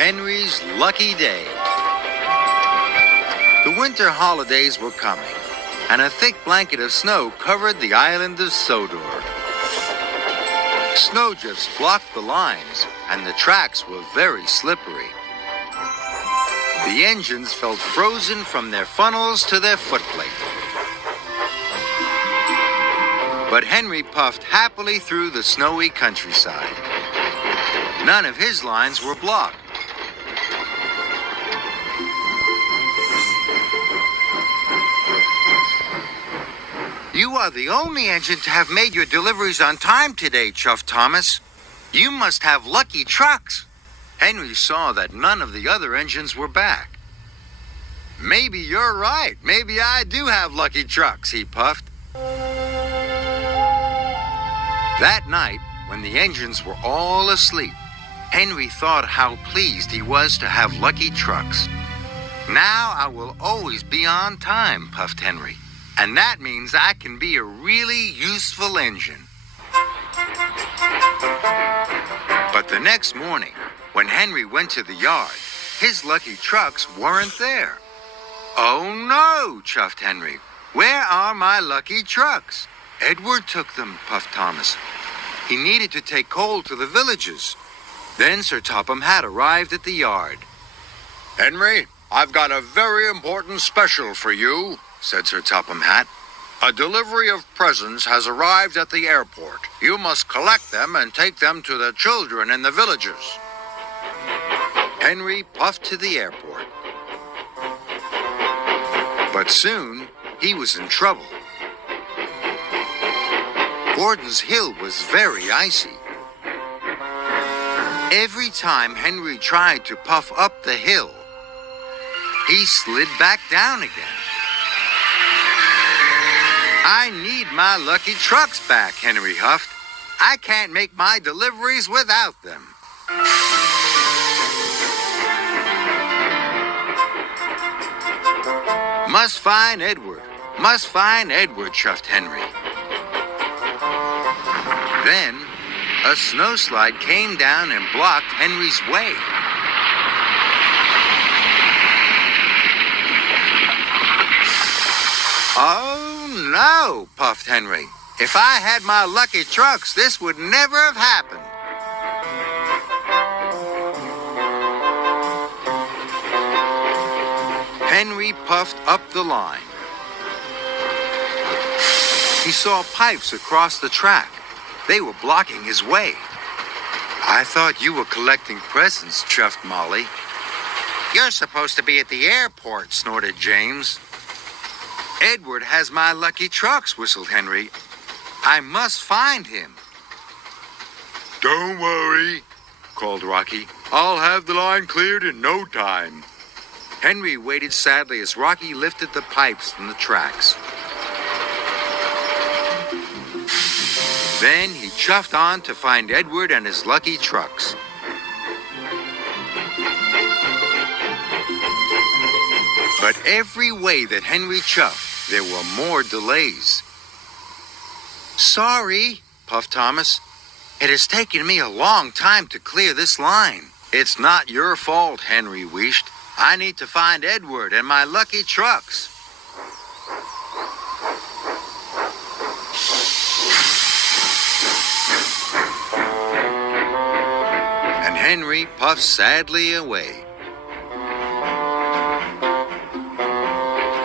Henry's lucky day. The winter holidays were coming, and a thick blanket of snow covered the island of Sodor. Snowdrifts blocked the lines, and the tracks were very slippery. The engines felt frozen from their funnels to their footplate. But Henry puffed happily through the snowy countryside. None of his lines were blocked. You are the only engine to have made your deliveries on time today, Chuff Thomas. You must have lucky trucks. Henry saw that none of the other engines were back. Maybe you're right. Maybe I do have lucky trucks, he puffed. That night, when the engines were all asleep, Henry thought how pleased he was to have lucky trucks. Now I will always be on time, puffed Henry. And that means I can be a really useful engine. But the next morning, when Henry went to the yard, his lucky trucks weren't there. Oh no, chuffed Henry. Where are my lucky trucks? Edward took them, puffed Thomas. He needed to take coal to the villages. Then Sir Topham Hatt arrived at the yard. Henry, I've got a very important special for you, said Sir Topham Hatt. A delivery of presents has arrived at the airport. You must collect them and take them to the children in the villages. Henry puffed to the airport. But soon he was in trouble. Gordon's Hill was very icy. Every time Henry tried to puff up the hill, he slid back down again. I need my lucky trucks back, Henry huffed. I can't make my deliveries without them. Must find Edward, chuffed Henry. Then, a snowslide came down and blocked Henry's way. Oh no, puffed Henry. If I had my lucky trucks, this would never have happened. Henry puffed up the line. He saw pipes across the track. They were blocking his way. I thought you were collecting presents, chuffed Molly. You're supposed to be at the airport, snorted James. Edward has my lucky trucks, whistled Henry. I must find him. Don't worry, called Rocky. I'll have the line cleared in no time. Henry waited sadly as Rocky lifted the pipes from the tracks. Then he chuffed on to find Edward and his lucky trucks. But every way that Henry chuffed, there were more delays. Sorry, puffed Thomas. It has taken me a long time to clear this line. It's not your fault, Henry wheezed. I need to find Edward and my lucky trucks. And Henry puffed sadly away.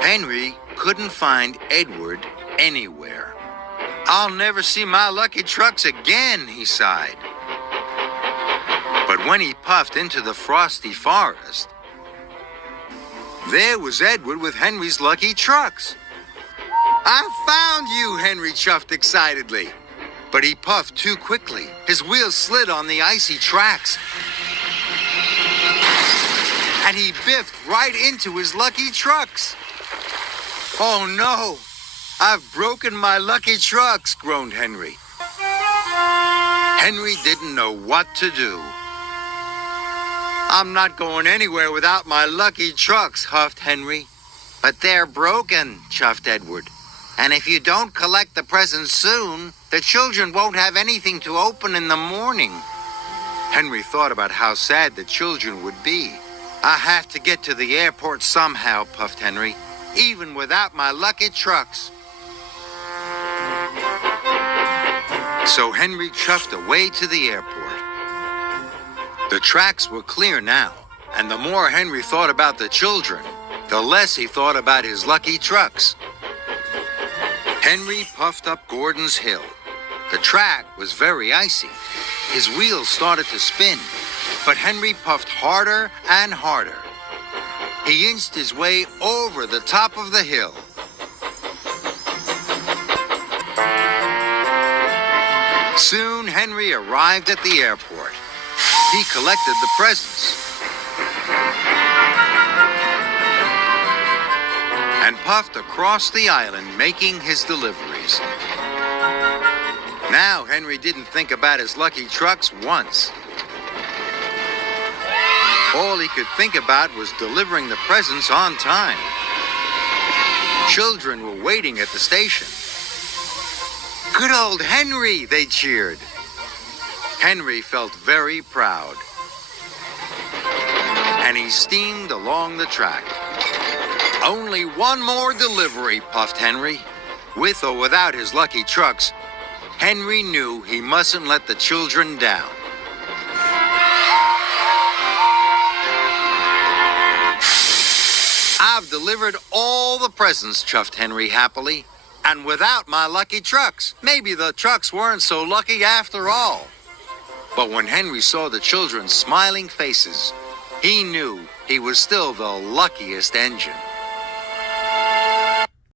Henry couldn't find Edward anywhere. I'll never see my lucky trucks again, he sighed. But when he puffed into the frosty forest, there was Edward with Henry's lucky trucks. I found you, Henry chuffed excitedly. But he puffed too quickly. His wheels slid on the icy tracks. And he biffed right into his lucky trucks. Oh no, I've broken my lucky trucks, groaned Henry. Henry didn't know what to do. I'm not going anywhere without my lucky trucks, huffed Henry. But they're broken, chuffed Edward. And if you don't collect the presents soon, the children won't have anything to open in the morning. Henry thought about how sad the children would be. "I have to get to the airport somehow," puffed Henry, "even without my lucky trucks." So Henry chuffed away to the airport. The tracks were clear now, and the more Henry thought about the children, the less he thought about his lucky trucks. Henry puffed up Gordon's Hill. The track was very icy. His wheels started to spin, but Henry puffed harder and harder. He inched his way over the top of the hill. Soon Henry arrived at the airport. He collected the presents and puffed across the island, making his deliveries. Now Henry didn't think about his lucky trucks once. All he could think about was delivering the presents on time. Children were waiting at the station. "Good old Henry!" they cheered. Henry felt very proud, and he steamed along the track. "Only one more delivery," puffed Henry. With or without his lucky trucks, Henry knew he mustn't let the children down. "I've delivered all the presents," chuffed Henry happily. "And without my lucky trucks. Maybe the trucks weren't so lucky after all." But when Henry saw the children's smiling faces, he knew he was still the luckiest engine.